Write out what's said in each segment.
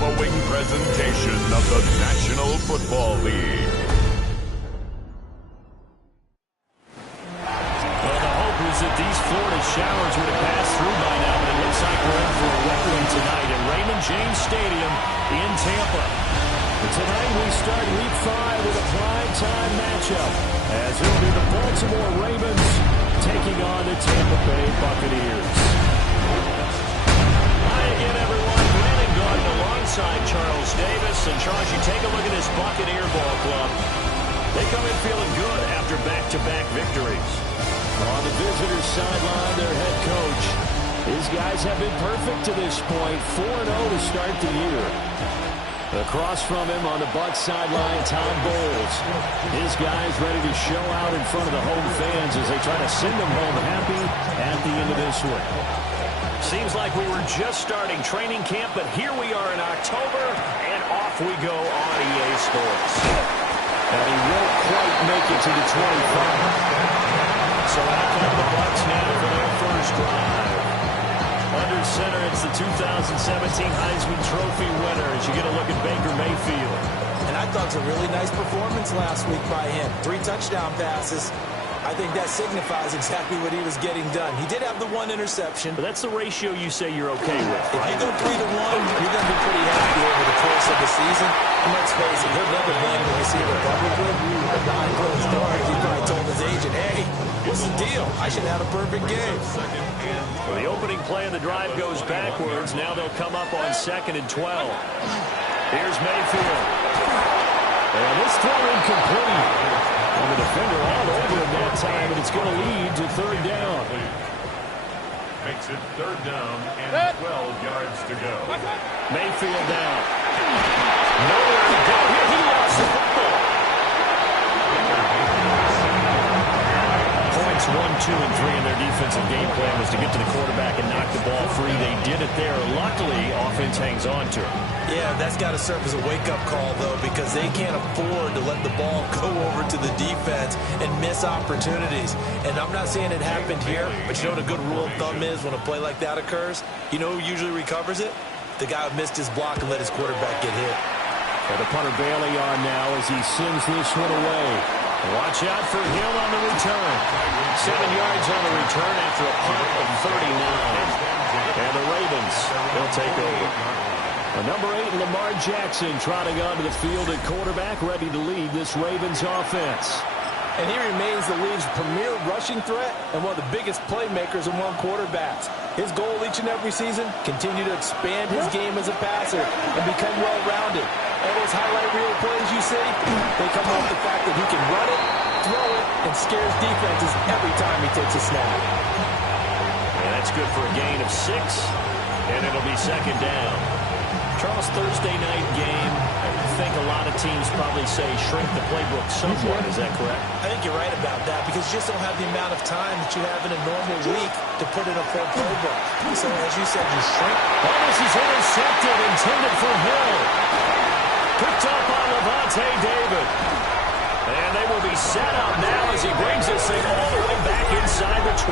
following presentation of the National Football League. Well, the hope was that these Florida showers would have passed through by now, but it looks like we're in for a wet one tonight at Raymond James Stadium in Tampa. But tonight we start Week 5 with a prime-time matchup, as it'll be the Baltimore Ravens taking on the Tampa Bay Buccaneers. Hi again, everyone. Brandon Gordon alongside Charles Davis. And Charles, you take a look at this Buccaneer ball club. They come in feeling good after back-to-back victories. On the visitors' sideline, their head coach. His guys have been perfect to this point, 4-0 to start the year. Across from him on the Bucs sideline, Tom Bowles. His guys ready to show out in front of the home fans as they try to send them home happy at the end of this one. Seems like we were just starting training camp, but here we are in October, and off we go on EA Sports. And he won't quite make it to the 25. So out come the Bucs now for their first drive. Under center, it's the 2017 Heisman Trophy winner as you get a look at Baker Mayfield. And I thought it was a really nice performance last week by him. 3 touchdown passes. I think that signifies exactly what he was getting done. He did have the 1 interception. But that's the ratio you say you're okay with, right? If you go 3-1, you're going to be pretty happy over the course of the season. And let's face it, he'll never blame the receiver publicly. But behind closed doors, he probably told his agent, hey, what's the deal? I should have had a perfect game. Well, the opening play of the drive goes backwards. Now they'll come up on 2nd and 12. Here's Mayfield. And this throw incomplete. And the defender all over him that time, and it's going to lead to 3rd down. Makes it 3rd down and 12 yards to go. Mayfield down. Nowhere to go. Here he lost the football. Points 1, 2, and 3 in their defensive game plan was to get to the quarterback and knock the ball free. They did it there. Luckily, offense hangs on to it. Yeah, that's got to serve as a wake-up call, though, because they can't afford to let the ball go over to the defense and miss opportunities. And I'm not saying it happened here, but you know what a good rule of thumb is when a play like that occurs? You know who usually recovers it? The guy who missed his block and let his quarterback get hit. And the punter Bailey on now as he sends this one away. Watch out for Hill on the return. 7 yards on the return after a punt of 39. And the Ravens, they'll take over. Number 8, Lamar Jackson, trotting onto the field at quarterback, ready to lead this Ravens offense. And he remains the league's premier rushing threat and one of the biggest playmakers among quarterbacks. His goal each and every season, continue to expand his game as a passer and become well-rounded. All those highlight reel plays you see, they come off the fact that he can run it, throw it, and scares defenses every time he takes a snap. And that's good for a gain of 6, and it'll be 2nd down. Charles, Thursday night game, I think a lot of teams probably say shrink the playbook somewhat. Is that correct? I think you're right about that because you just don't have the amount of time that you have in a normal week to put in a full playbook. So, as you said, you shrink. Oh, this is intercepted, intended for Hill. Picked up on Levante David. And they will be set up now as he brings this thing all the way back inside the 20.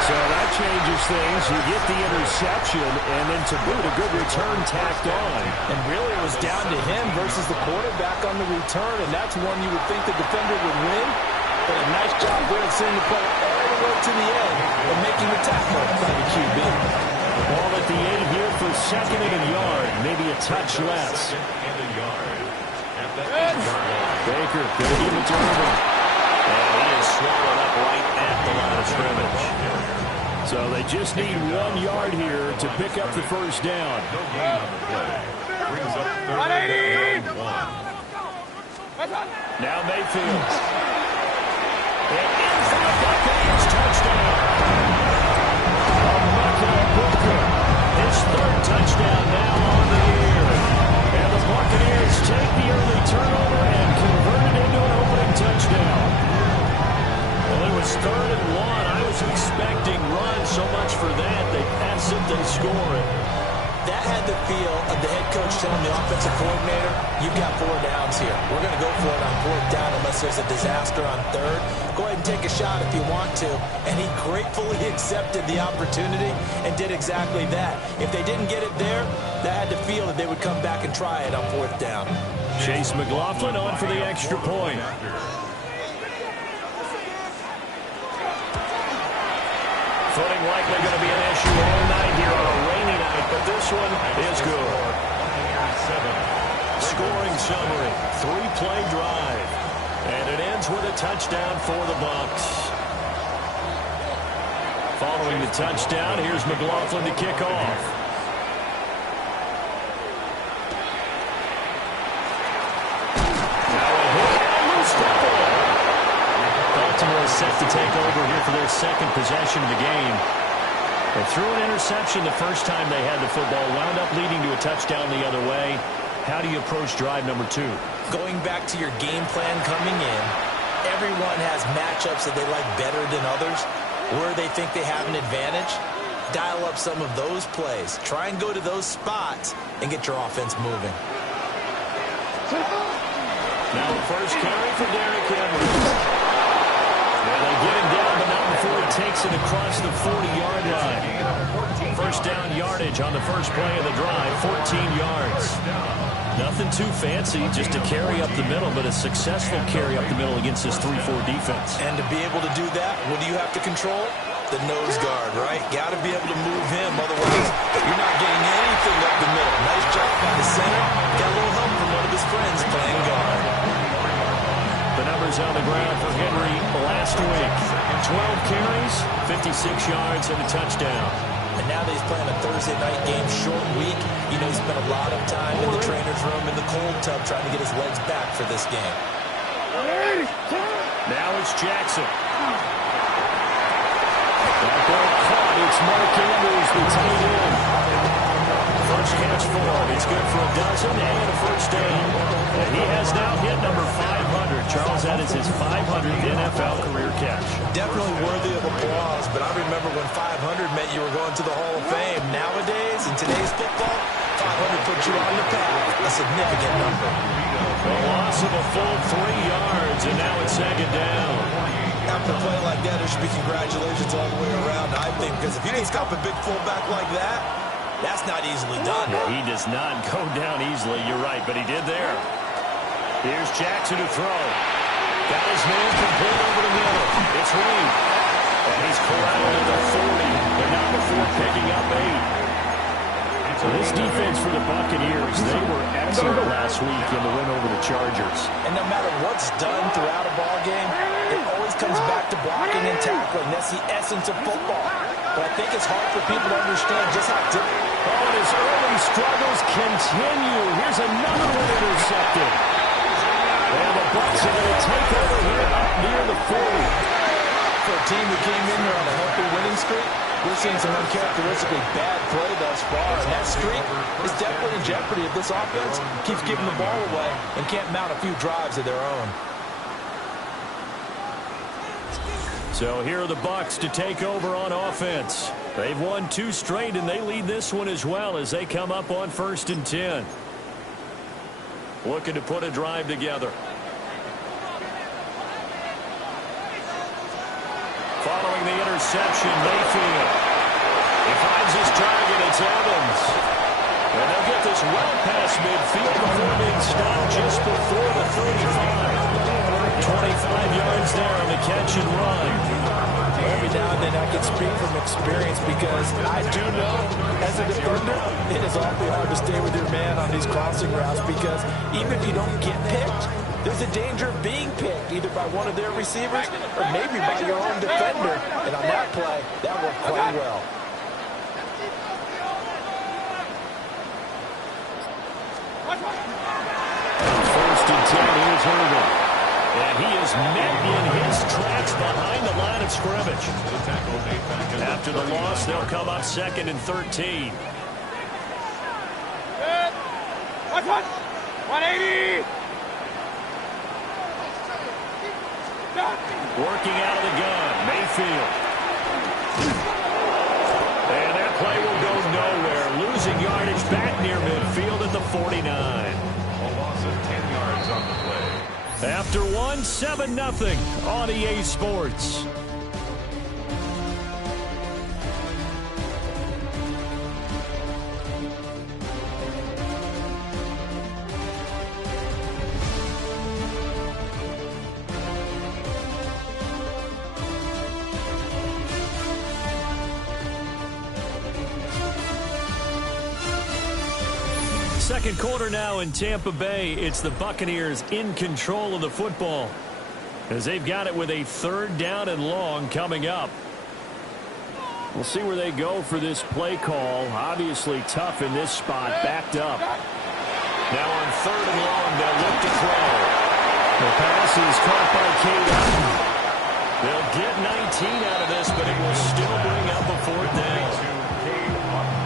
So that changes things. You get the interception, and then to boot, a good return tacked on. And really, it was down to him versus the quarterback on the return, and that's one you would think the defender would win. But a nice job there of sending the play all the way to the end and making the tackle by the QB. The ball at the 8 here for 2nd and a yard, maybe a touch less. Baker going to give it to Irvin. And he is swallowed up right at the line of scrimmage. So they just need 1 yard here to pick up the first down. 180! Now Mayfield. And in for the Buccaneers touchdown. Booker, his 3rd touchdown now on the year. And the Buccaneers take the early turnover and convert it into an opening touchdown. Well, it was 3rd and 1. I was expecting run so much for that. They pass it, they score it. That had the feel of the head coach telling the offensive coordinator, you've got 4 downs here. We're going to go for it on 4th down unless there's a disaster on 3rd. Go ahead and take a shot if you want to. And he gratefully accepted the opportunity and did exactly that. If they didn't get it there, that had the feel that they would come back and try it on 4th down. Chase McLaughlin on for the extra point. Footing likely going to be an issue all night here on a rainy night, but this one is good. Scoring summary, 3-play drive. And it ends with a touchdown for the Bucs. Following the touchdown, here's McLaughlin to kick off. Baltimore is set to take over here for their second possession of the game. They threw an interception the first time they had the football, wound up leading to a touchdown the other way. How do you approach drive number 2? Going back to your game plan coming in, everyone has matchups that they like better than others, where they think they have an advantage. Dial up some of those plays. Try and go to those spots and get your offense moving. Now the first carry for Derrick Henry. And they get him down, but not before he takes it across the 40-yard line. First down yardage on the first play of the drive, 14 yards. Nothing too fancy, just a carry up the middle, but a successful carry up the middle against this 3-4 defense. And to be able to do that, what do you have to control? The nose guard, right? Got to be able to move him, otherwise you're not getting anything up the middle. Nice job by the center. Got a little help from one of his friends playing guard. The numbers on the ground for Henry last week. 12 carries, 56 yards, and a touchdown. And now that he's playing a Thursday night game, short week, you know, he spent a lot of time in the trainer's room in the cold tub trying to get his legs back for this game. Now it's Jackson. That ball caught. It's Mark Andrews, the tight end. First catch for him. It's good for a dozen and a first down. And he has now hit number 500. Charles, that is his 500th NFL career catch. Definitely worthy of applause, but I remember when 500 meant you were going to the Hall of Fame. Nowadays, in today's football, 500 puts you on the path, a significant number. A loss of a full 3 yards, and now it's second down. After a play like that, there should be congratulations all the way around, I think, because if you can stop a big fullback like that, that's not easily done. Yeah, he does not go down easily, you're right, but he did there. Here's Jackson to throw. Got his man complete over the middle. It's Reed. And he's corralled at the 40, but not before picking up 8. So this defense for the Buccaneers, they were excellent last week in the win over the Chargers. And no matter what's done throughout a ball game, it always comes back to blocking and tackling. That's the essence of football. But I think it's hard for people to understand just how different. Oh, and his early struggles continue. Here's another one intercepted. And the Bucs are going to take over here up near the 40. For a team who came in here on a healthy winning streak, we're seeing some uncharacteristically bad play thus far. And that streak is definitely in jeopardy if this offense keeps giving the ball away and can't mount a few drives of their own. So here are the Bucs to take over on offense. They've won 2 straight, and they lead this one as well as they come up on 1st and 10. Looking to put a drive together. Following the interception, Mayfield. He finds his target. It's Evans. And they'll get this well past midfield before being stopped just before the 35. 25 yards there on the catch and run. Every now and then I can speak from experience because I do know, as a defender, it is awfully hard to stay with your man on these crossing routes because even if you don't get picked, there's a danger of being picked either by one of their receivers or maybe by your own defender. And on that play, that worked quite well. First and 10, here's Irvin. And he is met in his tracks behind the line of scrimmage. After the loss, they'll come up 2nd and 13. 180! Working out of the gun, Mayfield. And that play will go nowhere. Losing yardage back near midfield at the 49. A loss of 10 yards on the play. After 1, 7-0 on EA Sports. second quarter now in Tampa Bay. It's the Buccaneers in control of the football as they've got it with a 3rd down and long coming up. We'll see where they go for this play call. Obviously tough in this spot, backed up. Now on 3rd and long, they'll look to throw. The pass is caught by Cade Otton. They'll get 19 out of this, but it will still bring up a 4th down.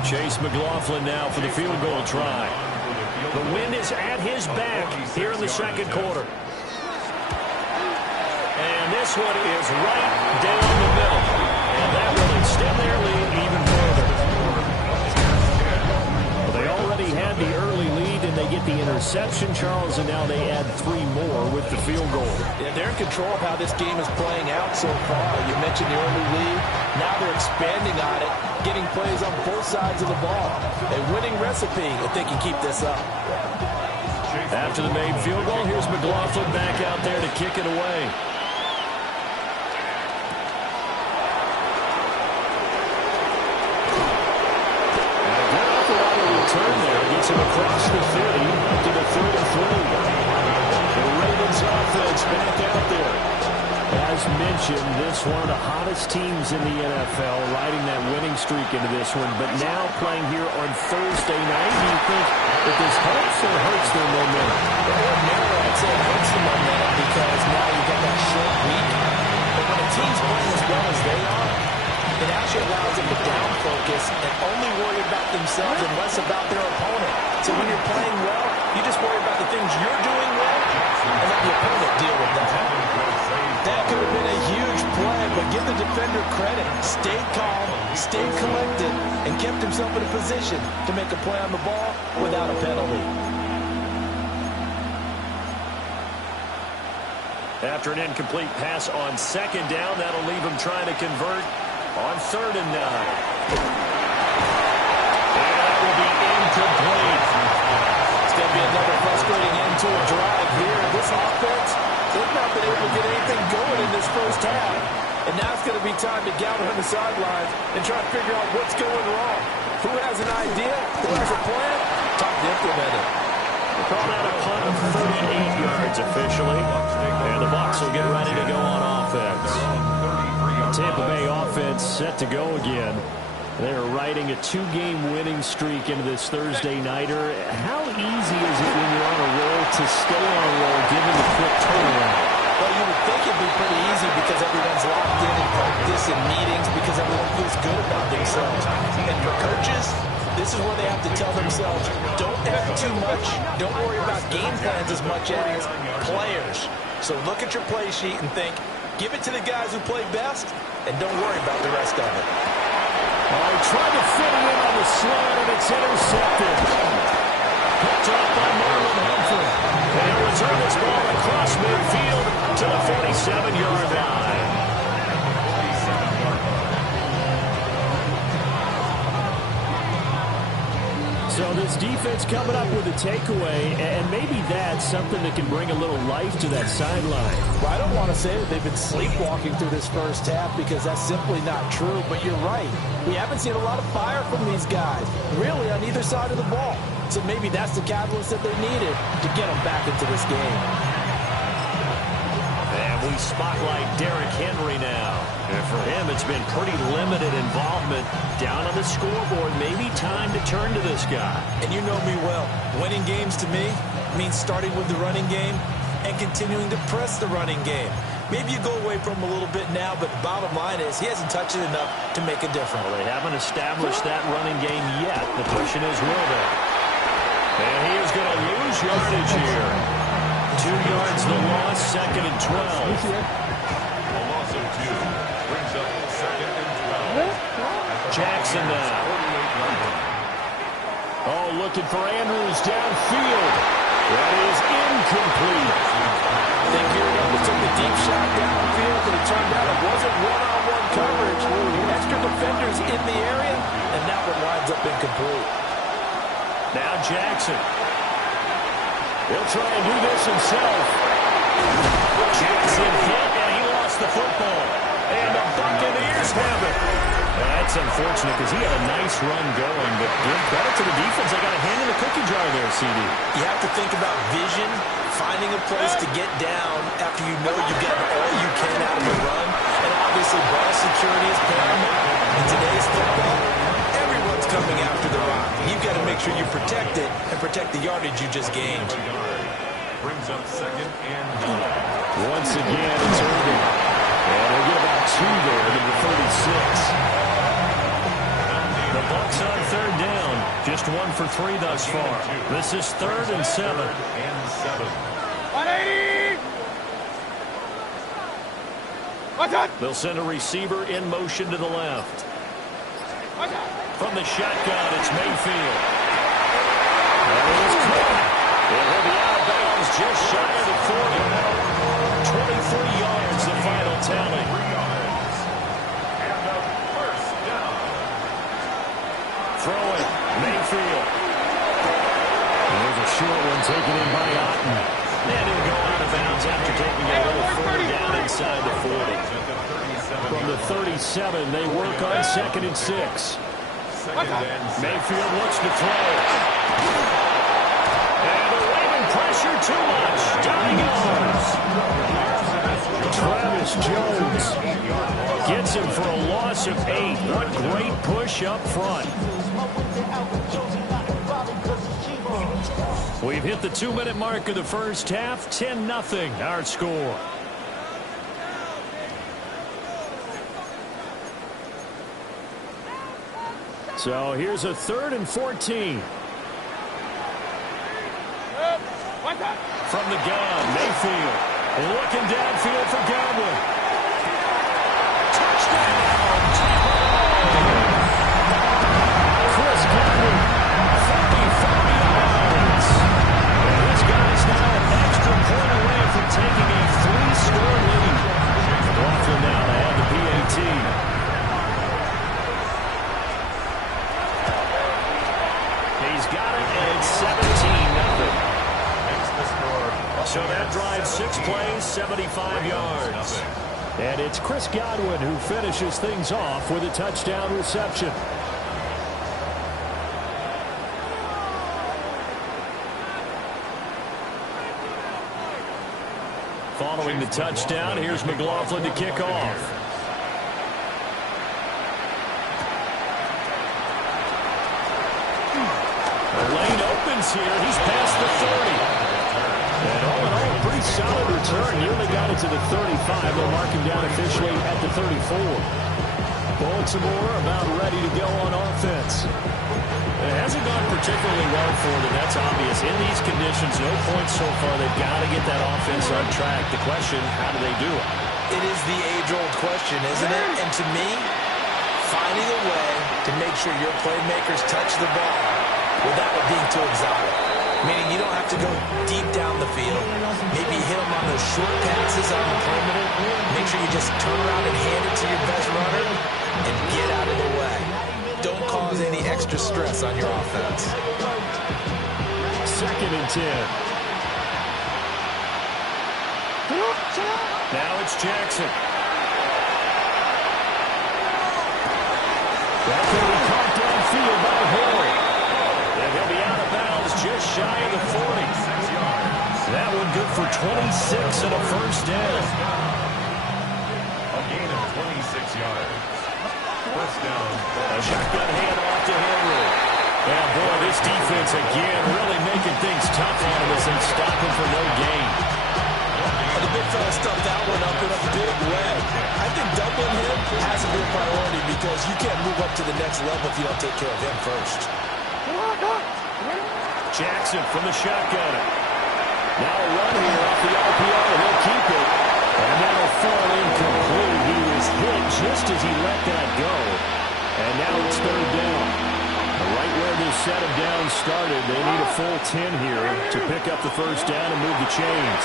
Chase McLaughlin now for the field goal try. The wind is at his back here in the second quarter. And this one is right down the middle. And that will extend their lead even further. Well, they already had the early lead, and they get the interception, Charles, and now they add 3 more with the field goal. Yeah, they're in control of how this game is playing out so far. You mentioned the early lead. Now they're expanding on it, getting plays on both sides of the ball. A winning recipe if they can keep this up. After the made field goal, here's McLaughlin back out there to kick it away. Turn there, gets him across the 30 up to the 33. The Ravens offense back out there. As mentioned, this one of the hottest teams in the NFL, riding that winning streak into this one, but now playing here on Thursday night. Do you think that this helps or hurts their momentum? Ordinarily, I'd say it hurts the momentum because now you've got that short week. But when a team's playing as well as they are, it actually allows them to down focus and only worry about themselves and less about their opponent. So when you're playing well, you just worry about the things you're doing well and let the opponent deal with that. That could have been a huge play, but give the defender credit. Stayed calm, stayed collected, and kept himself in a position to make a play on the ball without a penalty. After an incomplete pass on 2nd down, that'll leave him trying to convert on 3rd and 9. And that will be incomplete. It's going to be another frustrating end to a drive here. This offense, they've not been able to get anything going in this first half. And now it's going to be time to gather on the sidelines and try to figure out what's going wrong. Who has an idea? Who has a plan? Time to implement it. We're calling out a punt of 38 yards officially. And the Bucs will get ready to go on offense. Tampa Bay offense set to go again. They're riding a 2-game winning streak into this Thursday nighter. How easy is it when you're on a roll to stay on a roll given the quick turnaround? Well, you would think it'd be pretty easy because everyone's locked in practice and meetings because everyone feels good about themselves. And for coaches, this is where they have to tell themselves, don't add too much. Don't worry about game plans as much as players. So look at your play sheet and think, give it to the guys who play best, and don't worry about the rest of it. Oh, tried to fit it in on the slant, and it's intercepted. Picked up by Marlon Humphrey. And he'll return this ball across midfield to the 47-yard line. So this defense coming up with a takeaway, and maybe that's something that can bring a little life to that sideline. Well, I don't want to say that they've been sleepwalking through this first half because that's simply not true, but you're right. We haven't seen a lot of fire from these guys, really on either side of the ball. So maybe that's the catalyst that they needed to get them back into this game. And we spotlight Derrick Henry now. And for him, it's been pretty limited involvement down on the scoreboard. Maybe time to turn to this guy. And you know me well. Winning games to me means starting with the running game and continuing to press the running game. Maybe you go away from him a little bit now, but the bottom line is he hasn't touched it enough to make a difference. Well, they haven't established that running game yet. The question is, will they? And he is going to lose yardage here. 2 yards the loss, 2nd and 12. A loss of 2 brings up 2nd and 12. Jackson now. Oh, looking for Andrews downfield. That is incomplete. They geared up and took the deep shot downfield, but it turned out it wasn't one-on-one coverage. Extra defenders in the area, and now it winds up incomplete. Now Jackson. He'll try and do this himself. Jackson hit, and he lost the football. And the Buccaneers have it. That's unfortunate because he had a nice run going, but give credit to the defense. They got a hand in the cookie jar there, CD. You have to think about vision, finding a place to get down after you know you've gotten all you can out of the run. And obviously, ball security is paramount. In today's football, everyone's coming after the rock. You've got to make sure you protect it and protect the yardage you just gained. Brings up second and goal. Once again, it's Irving. And we'll get about 2 there to the 36. The Bucs on third down. Just 1 for 3 thus far. This is 3rd and 7. 180! They'll send a receiver in motion to the left. From the shotgun, it's Mayfield. And it is caught. And he'll be out of bounds just shy of the 40. 23 yards, the final tally. Throwing, Mayfield. There's a short one taken in by Otten. And he'll go out of bounds after taking a little further down inside the 40. From the 37, they work on 2nd and 6. Mayfield looks to throw. And the Raven pressure too much. Down he goes. Travis Jones gets him for a loss of 8. What great push up front. We've hit the 2-minute mark of the first half. 10-0 our score. So here's a 3rd and 14. From the gun, Mayfield looking downfield for Godwin. Touchdown! Chris Godwin, 45 yards. And this guy's now an extra point away from taking a 3-score lead. Buffalo now to add the PAT. He's got it, and it's 17-0. So that drive 6 plays, 75 yards. And it's Chris Godwin who finishes things off with a touchdown reception. Following the touchdown, here's McLaughlin to kick off. The lane opens here. He's past the 30. And all in all, a pretty solid return. Nearly got it to the 35. They'll mark him down officially at the 34. Baltimore about ready to go on offense. It hasn't gone particularly well for them. That's obvious. In these conditions, no points so far. They've got to get that offense on track. The question, how do they do it? It is the age-old question, isn't it? And to me, finding a way to make sure your playmakers touch the ball without it being too exotic. Meaning you don't have to go deep down the field. Maybe hit them on those short passes on the perimeter. Make sure you just turn around and hand it to your best runner and get out of the way. Don't cause any extra stress on your offense. 2nd and 10. Now it's Jackson. That can be caught downfield by Hall. And he'll be out of bounds just shy of the 40. That one good for 26 and a first down. A gain of 26 yards. First down. A shotgun handoff to Henry. And boy, this defense again really making things tough on him as they stop him for no gain. The big fella stuffed that one up in a big way. I think doubling him has to be a priority because you can't move up to the next level if you don't take care of him first. Jackson from the shotgun. Now a run here off the RPO, and he'll keep it. And that'll fall incomplete. He was hit just as he let that go. And now it's 3rd down. Right where this set of downs started, they need a full 10 here to pick up the first down and move the chains.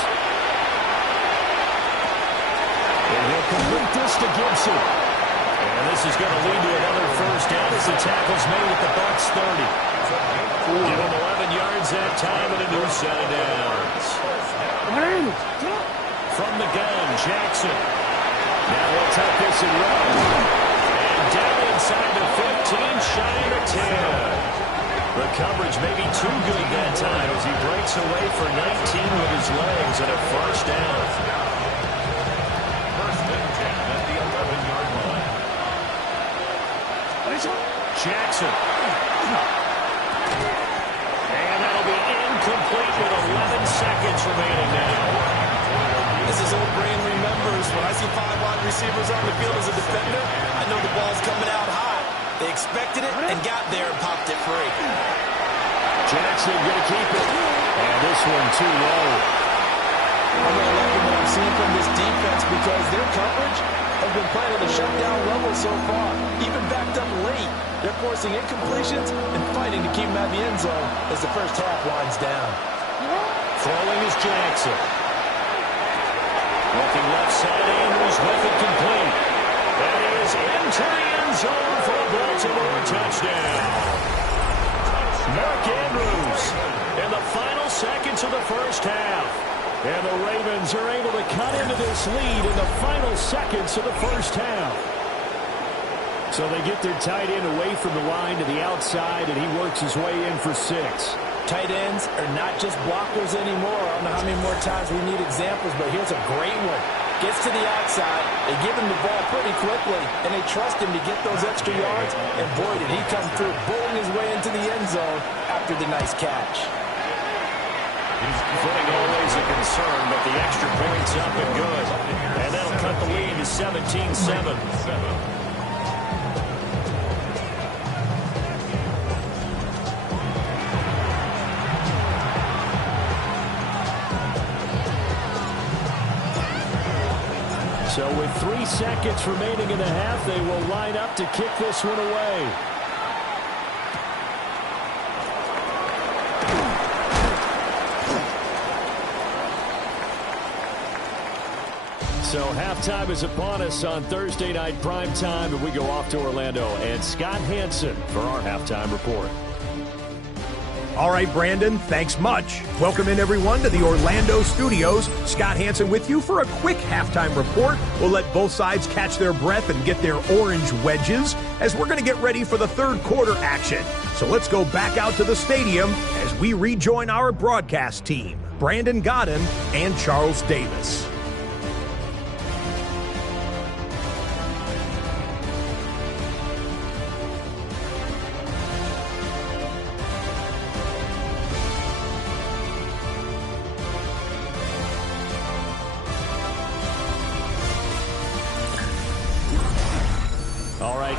And he'll complete this to Gibson. And this is going to lead to another first down as the tackle's made at the Bucs 30. Give him 11 yards that time and a new set of downs. From the gun, Jackson. Now he'll tuck this and run. And down inside the 15, shy of 10. The coverage may be too good that time as he breaks away for 19 with his legs and a first down. First and 10 at the 11-yard line. Jackson. And that'll be incomplete with 11 seconds remaining now. As his old brain remembers, when I see 5 wide receivers on the field as a defender, I know the ball's coming out high. They expected it and got there and popped it free. Jackson going to keep it. And this one too low. I'm really liking what I'm seeing from this defense because their coverage has been playing at a shutdown level so far. Even backed up late, they're forcing incompletions and fighting to keep them out of the end zone as the first half winds down. Throwing is Jackson. Looking left side, Andrews with it complete. That is into the end zone for a Baltimore touchdown. Mark Andrews in the final seconds of the first half. And the Ravens are able to cut into this lead in the final seconds of the first half. So they get their tight end away from the line to the outside, and he works his way in for 6. Tight ends are not just blockers anymore. I don't know how many more times we need examples, but here's a great one. Gets to the outside, they give him the ball pretty quickly, and they trust him to get those extra yards, and boy, did he come through, bulling his way into the end zone after the nice catch. Footing always a concern, but the extra point's up and good. And that'll cut the lead to 17-7. So with 3 seconds remaining in the half, they will line up to kick this one away. So halftime is upon us on Thursday night primetime, and we go off to Orlando. And Scott Hansen for our halftime report. All right, Brandon, thanks much. Welcome in, everyone, to the Orlando studios. Scott Hansen with you for a quick halftime report. We'll let both sides catch their breath and get their orange wedges as we're going to get ready for the third quarter action. So let's go back out to the stadium as we rejoin our broadcast team, Brandon Godden and Charles Davis.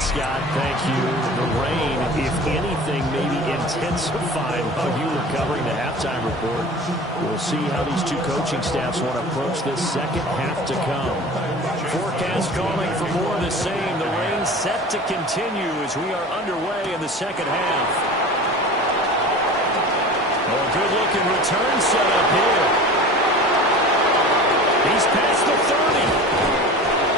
Scott, thank you. The rain, if anything, maybe intensifying while you were covering the halftime report. We'll see how these two coaching staffs want to approach this second half to come. Forecast calling for more of the same. The rain set to continue as we are underway in the second half. Oh, good-looking return set up here. He's past the 30.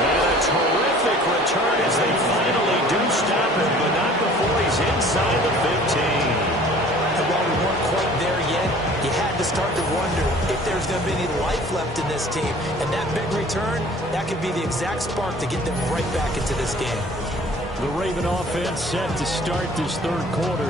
And a terrific return as they finally do stop him, but not before he's inside the 15. And while we weren't quite there yet, you had to start to wonder if there's going to be any life left in this team. And that big return, that could be the exact spark to get them right back into this game. The Raven offense set to start this third quarter.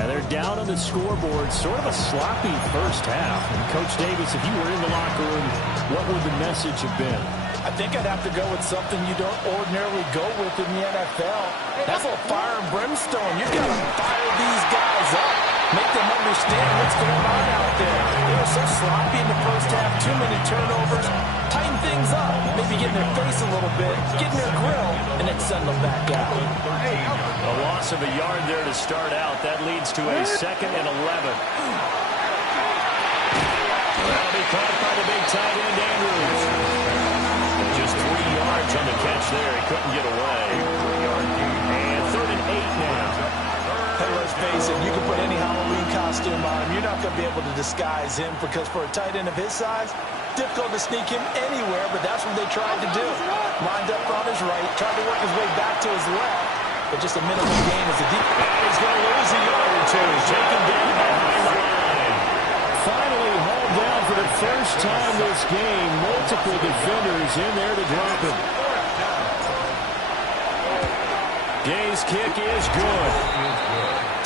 Now they're down on the scoreboard, sort of a sloppy first half. And Coach Davis, if you were in the locker room, what would the message have been? I think I'd have to go with something you don't ordinarily go with in the NFL. That's a little fire and brimstone. You've got to fire these guys up. Make them understand what's going on out there. They were so sloppy in the first half, too many turnovers. Tighten things up. Maybe get in their face a little bit, get in their grill, and then send them back out. A loss of a yard there to start out. That leads to a 2nd and 11. That'll be caught by the big tight end, Andrews. Just 3 yards on the catch there. He couldn't get away. And 3rd and 8 now. Hey, let's face it, you can put any Halloween costume on him. You're not going to be able to disguise him because for a tight end of his size, difficult to sneak him anywhere, but that's what they tried to do. Lined up on his right, tried to work his way back to his left, but just a minimum gain as a deep. And he's going to lose a yard or two. Taken down behind the line. Finally hauled down for the first time this game. Multiple defenders in there to drop him. Gay's kick is good.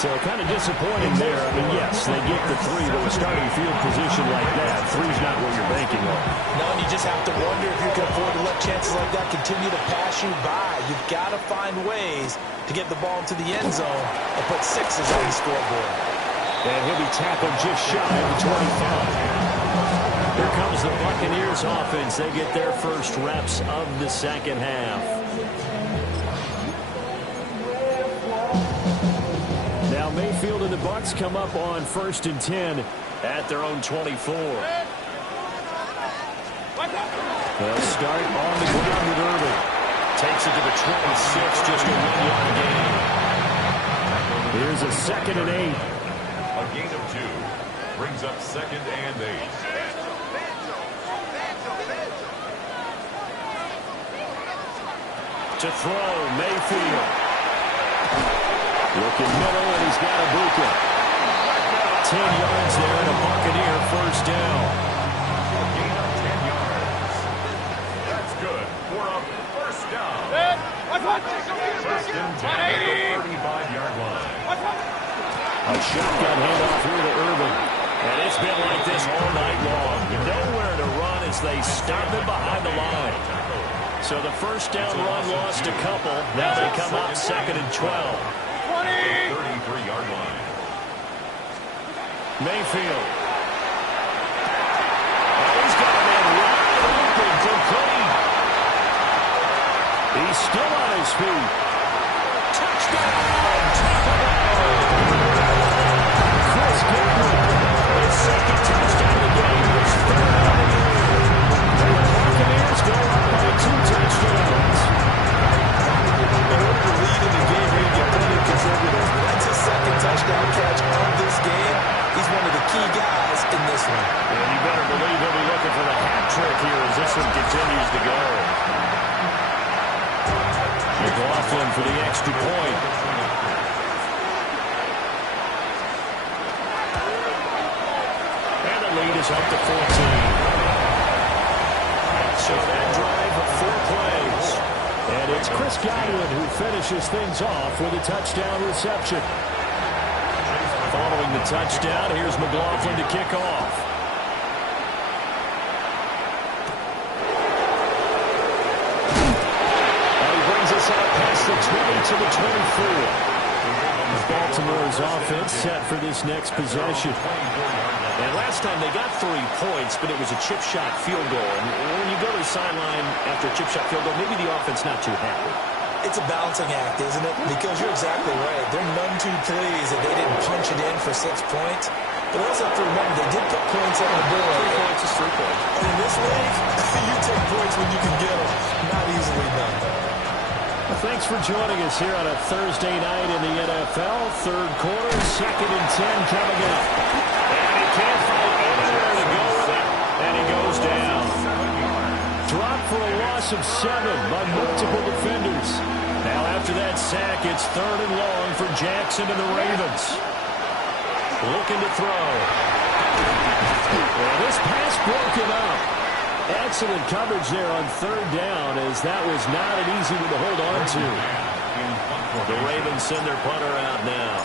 So kind of disappointing there. I mean, yes, they get the 3, but with starting field position like that, 3's not what you're banking on. No, and you just have to wonder if you can afford to let chances like that continue to pass you by. You've got to find ways to get the ball into the end zone and put 6s on the scoreboard. And he'll be tackled just shy of the 25. Here comes the Buccaneers offense. They get their first reps of the second half. Now Mayfield and the Bucs come up on 1st and 10 at their own 24. They'll start on the ground with Irving. Takes it to the 26, just a 1-yard gain. Here's a 2nd and 8. A gain of 2 brings up 2nd and 8. To throw, Mayfield. Looking middle, and he's got Ibuka. 10 yards there, and a Buccaneer first down. A gain of 10 yards. That's good. We're up first down. First and 10 at the 35-yard line. A shotgun handoff here to Irving. And it's been like this all night long. Nowhere to run as they stop him behind the line. So the first down run lost a couple. Now they come up 2nd and 12. 33-yard line. Mayfield. Oh, he's got a man wide open, complete. He's still on his feet. Touchdown! Chris Godwin, his 2nd touchdown of the game, his 3rd of the year. And the Buccaneers go up by 2 touchdowns. In order to lead in the game, you're going to get plenty of contributors. But that's his 2nd touchdown catch of this game. He's one of the key guys in this one. And you better believe he'll be looking for the hat trick here as this one continues to go. McLaughlin for the extra point. And the lead is up to 14. So that drive of 4 plays. And it's Chris Godwin who finishes things off with a touchdown reception. Following the touchdown, here's McLaughlin to kick off. And he brings us up past the 20 to the 24. Baltimore's offense set for this next possession. And last time they got 3 points, but it was a chip shot field goal. And when you go to the sideline after a chip shot field goal, maybe the offense not too happy. It's a balancing act, isn't it? Because you're exactly right. They're none too pleased that they didn't punch it in for 6 points. But also have to remember, they did put points on the board. 3 points is 3 points. And in this league, you take points when you can get them. Not easily done. Well, thanks for joining us here on a Thursday night in the NFL. 3rd quarter, 2nd and 10 coming up. And he can't find anywhere to go with it. And he goes down. Dropped for a loss of 7 by multiple defenders. Now after that sack, it's 3rd and long for Jackson and the Ravens. Looking to throw. And this pass broken up. Excellent coverage there on 3rd down, as that was not an easy one to hold on to. The Ravens send their punter out now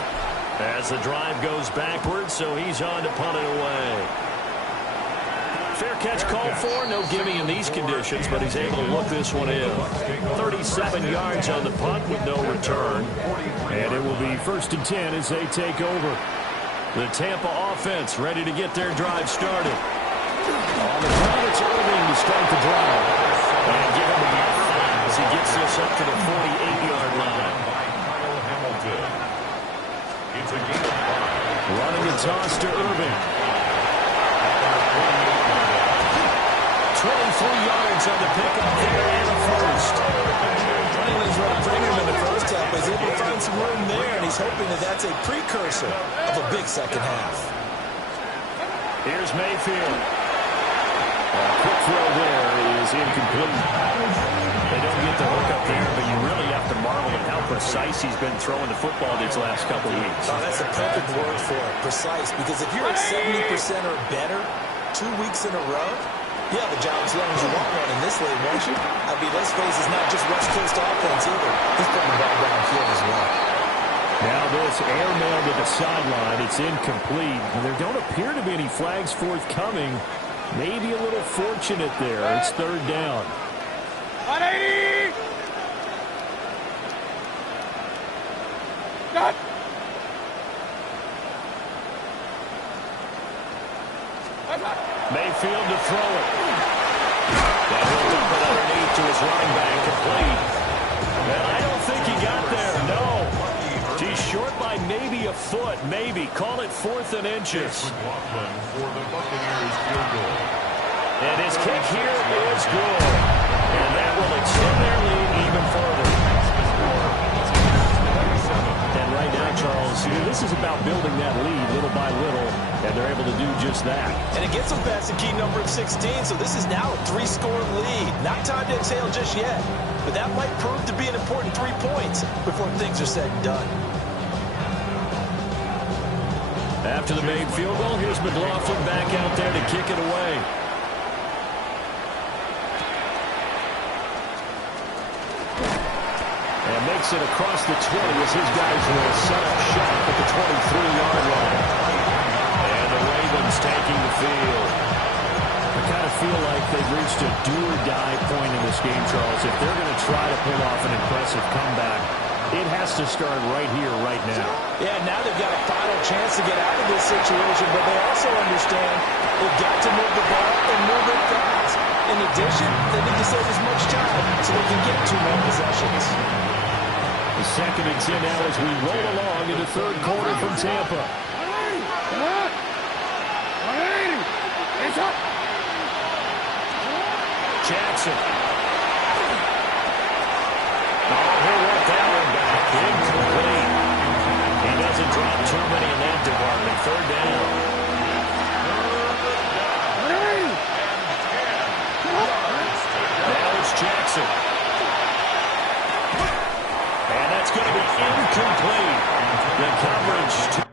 as the drive goes backwards, so he's on to punt it away. Fair catch called for. No gimme in these conditions, but he's able to look this one in. 37 yards on the punt with no return. And it will be 1st and 10 as they take over. The Tampa offense ready to get their drive started. On the ground, it's Irving to start the drive. And give him about 5 as he gets this up to the 48-yard line. It's a gain of 5. Running the toss to Irving. 23 yards on the pickup there and a first. He's right, bring him in the first half, but he's able to find some room there, and he's hoping that that's a precursor of a big second half. Here's Mayfield. A quick throw there is incomplete. They don't get the hook up there, but you really have to marvel at how precise he's been throwing the football these last couple of weeks. Oh, that's a perfect word for it, precise, because if you're at 70% or better 2 weeks in a row, you have a job as long as you want one in this league, won't you? I mean, let's face it, it's not just West Coast offense either. He's putting the ball downfield as well. Now this airmail to the sideline. It's incomplete. There don't appear to be any flags forthcoming. Maybe a little fortunate there. It's third down. 180! Stop! Mayfield to throw it. That will dump it underneath to his running back, complete. And I don't think he got there, no. He's short by maybe a foot, maybe. Call it 4th and inches. McLaughlin for the Buccaneers field goal. And his kick here is good. And that will extend their lead even further. And right now, Charles, this is about building that lead little by little, and they're able to do just that. And it gets them past the key number of 16, so this is now a 3-score lead. Not time to exhale just yet, but that might prove to be an important 3 points before things are said and done. After the made field goal, here's McLaughlin back out there to kick it away. And makes it across the 20 as his guys will set up shop at the 23-yard line. And the Ravens taking the field. I kind of feel like they've reached a do-or-die point in this game, Charles. If they're going to try to pull off an impressive comeback, it has to start right here, right now. Yeah, now they've got a final chance to get out of this situation, but they also understand they've got to move the ball and move it fast. In addition, they need to save as much time so they can get 2 more possessions. The second and 10 now as we roll along in the third quarter from Tampa. Jackson. Oh, he'll work that one back. Incomplete. He doesn't drop too many in that department. Third down. Now it's Jackson. And that's going to be incomplete. The coverage to